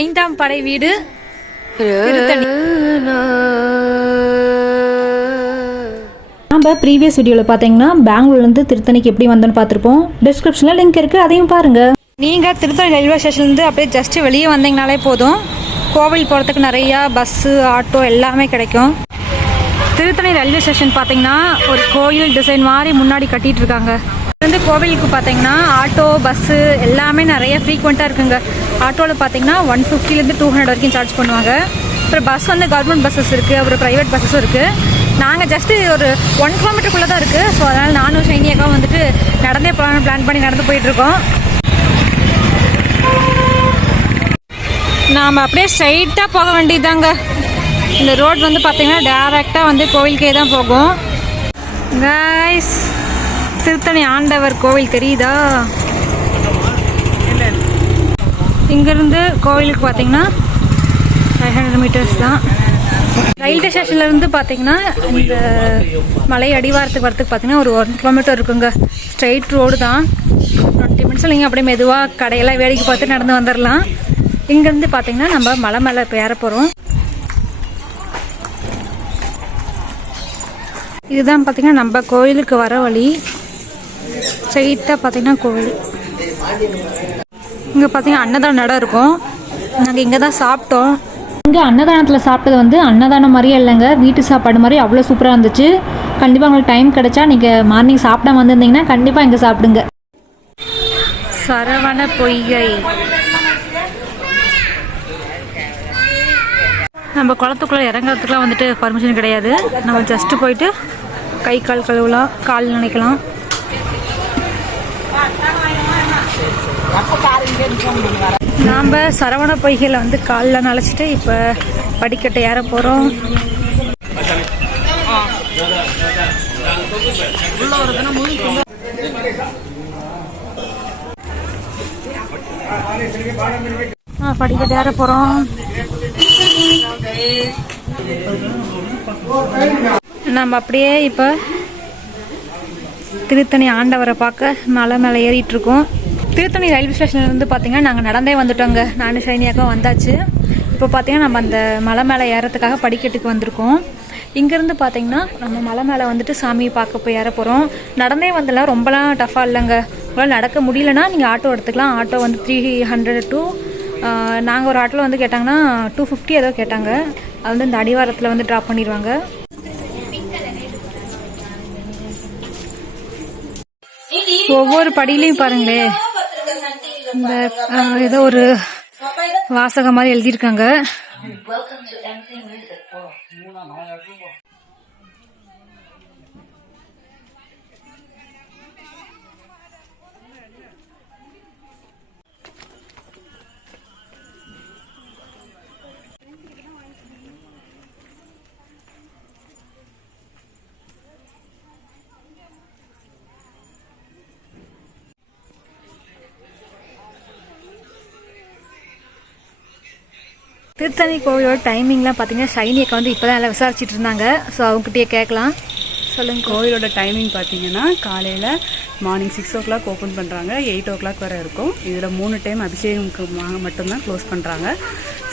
ஐந்தாம் படை வீடு திருத்தணி. நம்ம ப்ரீவியஸ் வீடியோவில் பார்த்தீங்கன்னா பெங்களூர்லேருந்து திருத்தணிக்கு எப்படி வந்தோன்னு பார்த்துருப்போம். டிஸ்கிரிப்ஷனில் லிங்க் இருக்குது அதையும் பாருங்கள் நீங்கள் திருத்தணி ரயில்வே ஸ்டேஷன்லேருந்து அப்படியே ஜஸ்ட் வெளியே வந்தீங்கனாலே போதும். கோவில் போகிறதுக்கு நிறையா பஸ்ஸு ஆட்டோ எல்லாமே கிடைக்கும். திருத்தணி ரயில்வே ஸ்டேஷன் பார்த்தீங்கன்னா ஒரு கோயில் டிசைன் மாதிரி முன்னாடி கட்டிட்டு இருக்காங்க. வந்து கோவிலுக்கு பார்த்தீங்கன்னா ஆட்டோ பஸ்ஸு எல்லாமே நிறைய ஃப்ரீக்வெண்ட்டாக இருக்குங்க. ஆட்டோவில் பார்த்தீங்கன்னா ஒன் ஃபிஃப்டிலேருந்து டூ ஹண்ட்ரட் வரைக்கும் சார்ஜ் பண்ணுவாங்க. அப்புறம் பஸ் வந்து கவர்மெண்ட் பஸ்ஸஸ் இருக்குது அப்புறம் ப்ரைவேட் பஸ்ஸஸும் இருக்குது நாங்கள் ஜஸ்ட்டு ஒரு ஒன் கிலோமீட்டருக்குள்ளே தான் இருக்குது ஸோ அதனால் நானும் ஷைனியாக்காவும் வந்துட்டு நடந்தே போகலான்னு பிளான் பண்ணி நடந்து போயிட்டுருக்கோம் நாம் அப்படியே ஸ்ட்ரைட்டாக போக வேண்டியதாங்க இந்த ரோட் வந்து பார்த்தீங்கன்னா டேரெக்டாக வந்து கோவிலுக்கே தான் போகும். கைஸ் திருத்தணி ஆண்டவர் கோவில் தெரியுதா? இங்கேருந்து கோவிலுக்கு பார்த்தீங்கன்னா ஃபைவ் ஹண்ட்ரட் மீட்டர்ஸ் தான். ரயில்வே ஸ்டேஷன்ல இருந்து பார்த்தீங்கன்னா இந்த மலை அடிவாரத்துக்கு வரத்துக்கு பார்த்தீங்கன்னா ஒரு ஒன் கிலோமீட்டர் இருக்குங்க. ஸ்ட்ரைட் ரோடு தான். டுவெண்ட்டி மினிட்ஸில் நீங்கள் அப்படியே மெதுவாக கடையெல்லாம் வேடிக்கை பார்த்து நடந்து வந்துடலாம் இங்கேருந்து பார்த்தீங்கன்னா நம்ம மலை மேலே இப்போ ஏற போகிறோம் இதுதான் பார்த்தீங்கன்னா நம்ம கோயிலுக்கு வர வழி. ஸ்ட்ரைட்டாக பார்த்தீங்கன்னா கோவில். இங்கே பார்த்தீங்கன்னா அன்னதான இடம் இருக்கும். நாங்கள் இங்கே தான் சாப்பிட்டோம். இங்கே அன்னதானத்தில் சாப்பிட்டது வந்து அன்னதானம் மாதிரியே இல்லைங்க. வீட்டு சாப்பாடு மாதிரி அவ்வளோ சூப்பராக இருந்துச்சு. கண்டிப்பாக உங்களுக்கு டைம் கிடைச்சா நீங்கள் மார்னிங் சாப்பிடாம வந்திருந்தீங்கன்னா கண்டிப்பாக இங்கே சாப்பிடுங்க. சரவண பொய்கை நம்ம குளத்துக்குள்ளே இறங்குறதுக்குலாம் வந்துட்டு பர்மிஷன் கிடையாது. நம்ம ஜஸ்ட்டு போயிட்டு கை கால் கழுவலாம் கால் நினைக்கலாம். நாம் சரவண பொய்கையில் வந்து காலில் நனைச்சிட்டு இப்போ படிக்கட்டை ஏற போகிறோம் படிக்கட்டு ஏற போகிறோம் நம்ம அப்படியே இப்போ திருத்தணி ஆண்டவரை பார்க்க மலை மேலே ஏறிட்டு இருக்கோம். திருத்தணி ரயில்வே ஸ்டேஷன்லேருந்து பார்த்தீங்கன்னா நாங்கள் நடந்தே வந்துட்டோங்க. நானும் ஷைனியாக்கும் வந்தாச்சு. இப்போ பார்த்தீங்கன்னா நம்ம அந்த மலை மேலே ஏறத்துக்காக படிக்கட்டுக்கு வந்திருக்கோம். இங்கேருந்து பார்த்தீங்கன்னா நம்ம மலை மேலே வந்துட்டு சாமியை பார்க்க போய் ஏற போகிறோம் நடந்தே வந்தலாம் ரொம்பலாம் டஃப்பாக இல்லைங்க. உங்களால் நடக்க முடியலன்னா நீங்கள் ஆட்டோ எடுத்துக்கலாம். ஆட்டோ வந்து த்ரீ ஹண்ட்ரட் டூ நாங்கள் ஒரு ஆட்டோவில் வந்து கேட்டாங்கன்னா டூ ஃபிஃப்டி ஏதோ கேட்டாங்க. அது வந்து இந்த அடிவாரத்தில் வந்து ட்ராப் பண்ணிடுவாங்க. ஒவ்வொரு படியிலையும் பாருங்களே. இந்த ஏதோ ஒரு வாசகம் மாதிரி எழுதியிருக்காங்க. திருத்தணி கோவிலோட டைமிங்லாம் பார்த்தீங்கன்னா ஷைனியக்கா வந்து இப்போ தான் எல்லாம் விசாரிச்சுட்டு இருந்தாங்க. ஸோ அவங்ககிட்டயே கேட்கலாம். சொல்லுங்கள் கோயிலோட டைமிங் பார்த்தீங்கன்னா காலையில் morning six o'clock open பண்ணுறாங்க எயிட் ஓ கிளாக் வரை இருக்கும். இதில் மூணு டைம் அபிஷேகம்க்கு மட்டும்தான் க்ளோஸ் பண்ணுறாங்க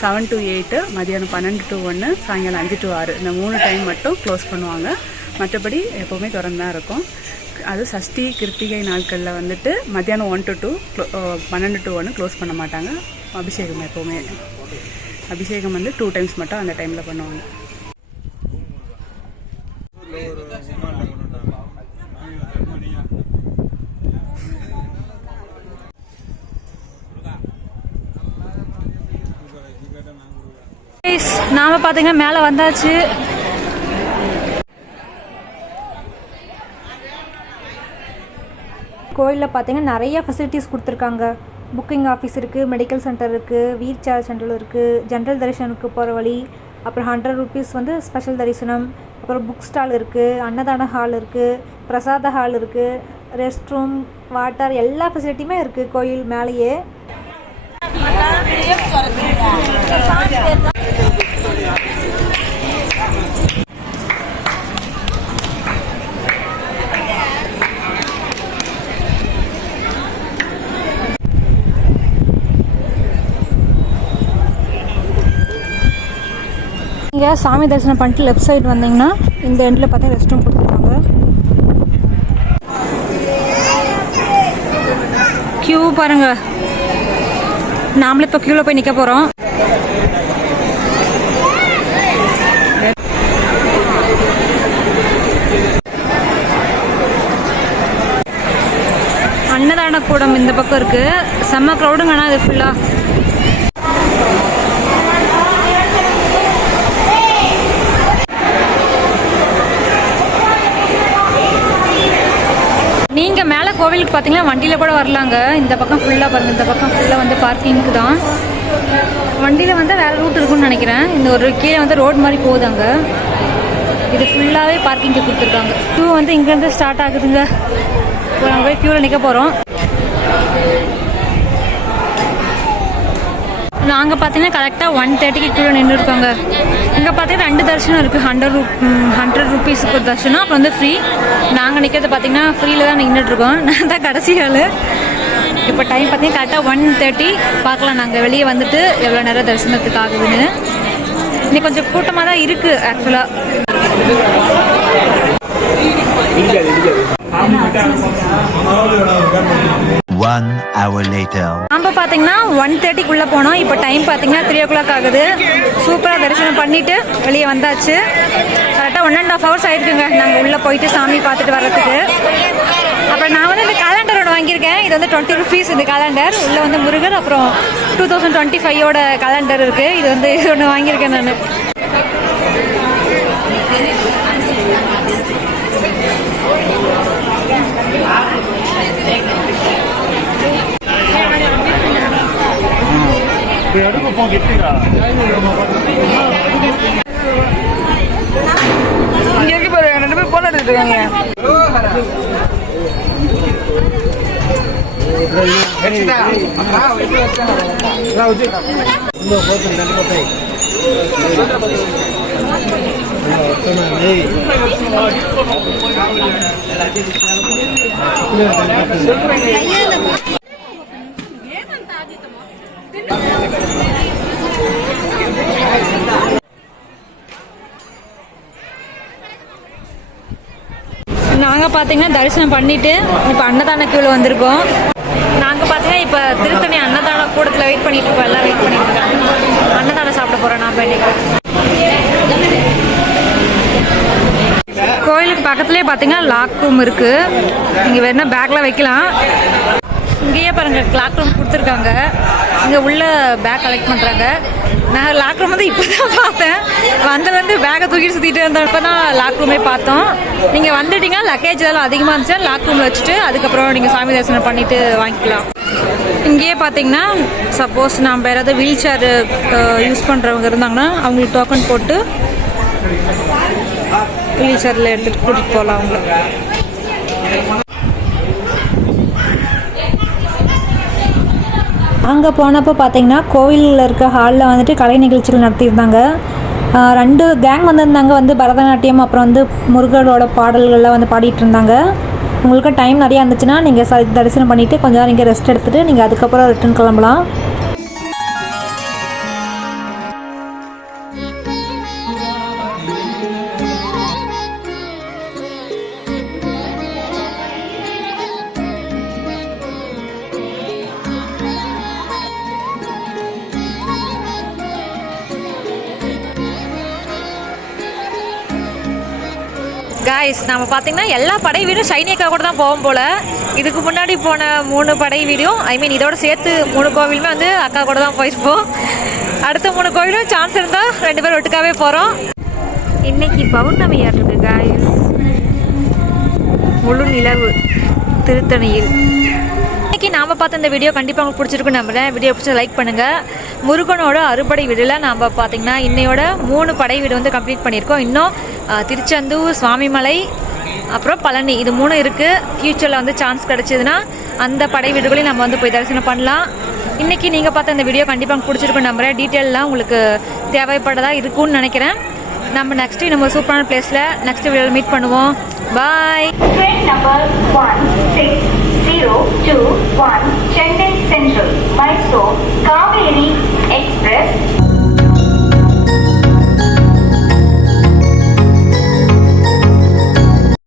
செவன் டு எயிட்டு மதியானம் பன்னெண்டு டு ஒன்று சாயங்காலம் அஞ்சு டு ஆறு. இந்த மூணு டைம் மட்டும் க்ளோஸ் பண்ணுவாங்க. மற்றபடி எப்போவுமே திறந்து தான் இருக்கும். அது சஷ்டி கிருத்திகை நாட்களில் வந்துட்டு மத்தியானம் ஒன் டு டூ பன்னெண்டு டு ஒன்று க்ளோஸ் பண்ண மாட்டாங்க. அபிஷேகம் எப்போவுமே. அபிஷேகம் வந்து டூ டைம்ஸ் மட்டும் அந்த டைமில் பண்ணுவாங்க. நாம் நாம பார்த்தீங்கன்னா மேலே வந்தாச்சு. கோயிலில் பார்த்தீங்கன்னா நிறைய ஃபெசிலிட்டிஸ் கொடுத்துருக்காங்க. புக்கிங் ஆஃபீஸ் இருக்குது மெடிக்கல் சென்டர் இருக்குது வீல் சேர் சென்டர் இருக்குது ஜென்ரல் தரிசனுக்கு போகிற வழி அப்புறம் ஹண்ட்ரட் ருபீஸ் வந்து ஸ்பெஷல் தரிசனம் அப்புறம் புக் ஸ்டால் இருக்குது அன்னதான ஹால் இருக்குது பிரசாத ஹால் இருக்குது ரெஸ்ட் ரூம் வாட்டர் எல்லா ஃபெசிலிட்டியுமே இருக்குது கோயில் மேலேயே. இங்கே சாமி தரிசனம் பண்ணிட்டு லெஃப்ட் சைடு வந்தீங்கன்னா இந்த எண்டில் பார்த்தா ரெஸ்ட் ரூம் கொடுத்துருவாங்க க்யூ பாருங்க. நாமளே இப்போ க்யூவில் போய் நிற்க போகிறோம் அன்னதான கூடம் இந்த பக்கம் இருக்கு. செம்ம க்ரௌடுங்கண்ணா இது ஃபுல்லாக இங்கே மேலே கோவிலுக்கு பார்த்தீங்கன்னா வண்டியில் கூட வரலாங்க. இந்த பக்கம் ஃபுல்லாக பாருங்க. இந்த பக்கம் ஃபுல்லாக வந்து பார்க்கிங்க்கு தான். வண்டியில் வந்து வேற ரூட் இருக்குன்னு நினைக்கிறேன். இந்த ஒரு கீழே வந்து ரோடு மாதிரி போகுது அங்க இது ஃபுல்லாகவே பார்க்கிங்க்கு கொடுத்துருக்காங்க. க்யூ வந்து இங்கேருந்து ஸ்டார்ட் ஆகுதுங்க. இப்போ நாங்கள் போய் க்யூவில் நிற்க போகிறோம் நாங்கள் பார்த்தீங்கன்னா கரெக்டாக ஒன் தேர்ட்டிக்கு கீழே நின்று இருக்கோங்க இங்கே பார்த்தீங்கன்னா ரெண்டு தரிசனம் இருக்குது ஹண்ட்ரட் ரூ ஹண்ட்ரட் ருபீஸுக்கு ஒரு தர்ஷனம் அப்புறம் வந்து ஃப்ரீ நாங்கள் நிற்கிறது பார்த்தீங்கன்னா ஃப்ரீயில் தான் நின்றுட்டுருக்கோம் நான் தான் கடைசி ஆள். இப்போ டைம் பார்த்தீங்கன்னா கரெக்டாக ஒன் தேர்ட்டி பார்க்கலாம் நாங்கள் வெளியே வந்துட்டு எவ்வளோ நேரம் தரிசனத்துக்கு ஆகுதுன்னு இன்னைக்கு கொஞ்சம் கூட்டமாக தான் இருக்குது ஆக்சுவலாக One hour later. நம்ம பார்த்தீங்கன்னா ஒன் தேர்ட்டிக்குள்ளே போனோம். இப்போ டைம் பார்த்தீங்கன்னா த்ரீ ஓ கிளாக் ஆகுது சூப்பராக தரிசனம் பண்ணிட்டு வெளியே வந்தாச்சு. கரெக்டாக ஒன் அண்ட் ஆஃப் ஹவர்ஸ் ஆயிருக்குங்க. நாங்கள் உள்ளே போயிட்டு சாமி பார்த்துட்டு வர்றதுக்கு. அப்புறம் நான் வந்து இந்த கேலண்டர் ஒன்று வாங்கியிருக்கேன். இது வந்து டுவெண்ட்டி ருபீஸ் இந்த கேலண்டர் உள்ளே வந்து முருகர் அப்புறம் டூ தௌசண்ட் டுவெண்ட்டி ஃபைவோட கேலண்டர் இருக்குது இது வந்து ஒன்று வாங்கியிருக்கேன் நான். இங்க இருக்கு பாருங்க ரெண்டு பேரும் போட்டோ எடுத்துட்டு இருக்காங்க நாங்கள் பார்த்தீங்கன்னா தரிசனம் பண்ணிட்டு இப்போ அன்னதான கீழே வந்திருக்கோம். நாங்கள் பார்த்தீங்கன்னா இப்போ திருத்தணி அன்னதான கூடத்தில் வெயிட் பண்ணிட்டு இருக்கோம் எல்லாம் வெயிட் பண்ணிட்டு இருக்காங்க. அன்னதானம் சாப்பிட போகிறோம் நான் இன்னைக்கு. கோயிலுக்கு பக்கத்துலேயே பார்த்தீங்கன்னா லாக் ரூம் இருக்குது நீங்கள் வேணா பேக்கில் வைக்கலாம். இங்கேயே பாருங்க லாக் ரூம் கொடுத்துருக்காங்க. இங்கே உள்ள பேக் கலெக்ட் பண்ணுறாங்க நான் லாக் ரூம் வந்து இப்போ தான் பார்த்தேன். வந்ததுலேருந்து வந்து பேக்கை தூக்கிட்டு சுற்றிட்டு இருந்தோம் இப்போ தான் லாக் ரூமே பார்த்தோம். நீங்கள் வந்துட்டீங்கன்னா லக்கேஜ் எல்லாம் அதிகமாக இருந்துச்சுன்னா லாக் ரூமில் வச்சுட்டு அதுக்கப்புறம் நீங்கள் சாமி தரிசனம் பண்ணிட்டு வாங்கிக்கலாம். இங்கேயே பார்த்தீங்கன்னா சப்போஸ் நம்ம யாராவது வீல் சேர் யூஸ் பண்ணுறவங்க இருந்தாங்கன்னா அவங்களுக்கு டோக்கன் போட்டு வீல் சேரில் எடுத்துகிட்டு கூட்டிகிட்டு போகலாம் அவங்கள. அங்கே போனப்போ பார்த்தீங்கன்னா கோவிலில் இருக்க ஹாலில் வந்துட்டு கலை நிகழ்ச்சிகள் நடத்தியிருந்தாங்க. ரெண்டு கேங் வந்திருந்தாங்க. வந்து பரதநாட்டியம் அப்புறம் வந்து முருகரோட பாடல்கள்லாம் வந்து பாடிட்டு இருந்தாங்க உங்களுக்கு டைம் நிறையா இருந்துச்சுன்னா நீங்கள் ச தரிசனம் பண்ணிவிட்டு கொஞ்ச நேரம் நீங்கள் ரெஸ்ட் எடுத்துகிட்டு நீங்கள் அதுக்கப்புறம் ரிட்டர்ன் கிளம்பலாம். கைஸ் நம்ம பார்த்தீங்கன்னா எல்லா படை வீடும் ஷைனி கூட தான் போவோம் போல. இதுக்கு முன்னாடி போன மூணு படை வீடியும் ஐ மீன் இதோட சேர்த்து மூணு கோவிலுமே வந்து அக்கா கூட தான் போயிருப்போம். அடுத்த மூணு கோவிலும் சான்ஸ் இருந்தால் ரெண்டு பேரும் ஒட்டுக்காவே போகிறோம் இன்னைக்கு பௌர்ணமியா இருக்கு காய்ஸ் முழு நிலவு திருத்தணியில். இன்றைக்கி நாம் பார்த்த இந்த வீடியோ கண்டிப்பாக உங்களுக்கு பிடிச்சிருக்கும் நம்புகிறேன் வீடியோ பிடிச்சி லைக் பண்ணுங்கள் முருகனோட அறுபடை வீடில் நாம் பார்த்தீங்கன்னா இன்னையோட மூணு படை வீடு வந்து கம்ப்ளீட் பண்ணியிருக்கோம். இன்னும் திருச்செந்தூர் சுவாமிமலை அப்புறம் பழனி. இது மூணும் இருக்கு. ஃப்யூச்சரில் வந்து சான்ஸ் கிடைச்சதுன்னா அந்த படை வீடுகளையும் நம்ம வந்து போய் தரிசனம் பண்ணலாம். இன்னைக்கு நீங்கள் பார்த்த இந்த வீடியோ கண்டிப்பாக பிடிச்சிருக்கும் நம்புறேன். டீட்டெயிலாம் உங்களுக்கு தேவைப்படதா இருக்கும்னு நினைக்கிறேன். நம்ம நெக்ஸ்ட் நம்ம சூப்பரான பிளேஸில் நெக்ஸ்ட் வீடியோவில் மீட் பண்ணுவோம். Bye zero two 1602 Chennai Central,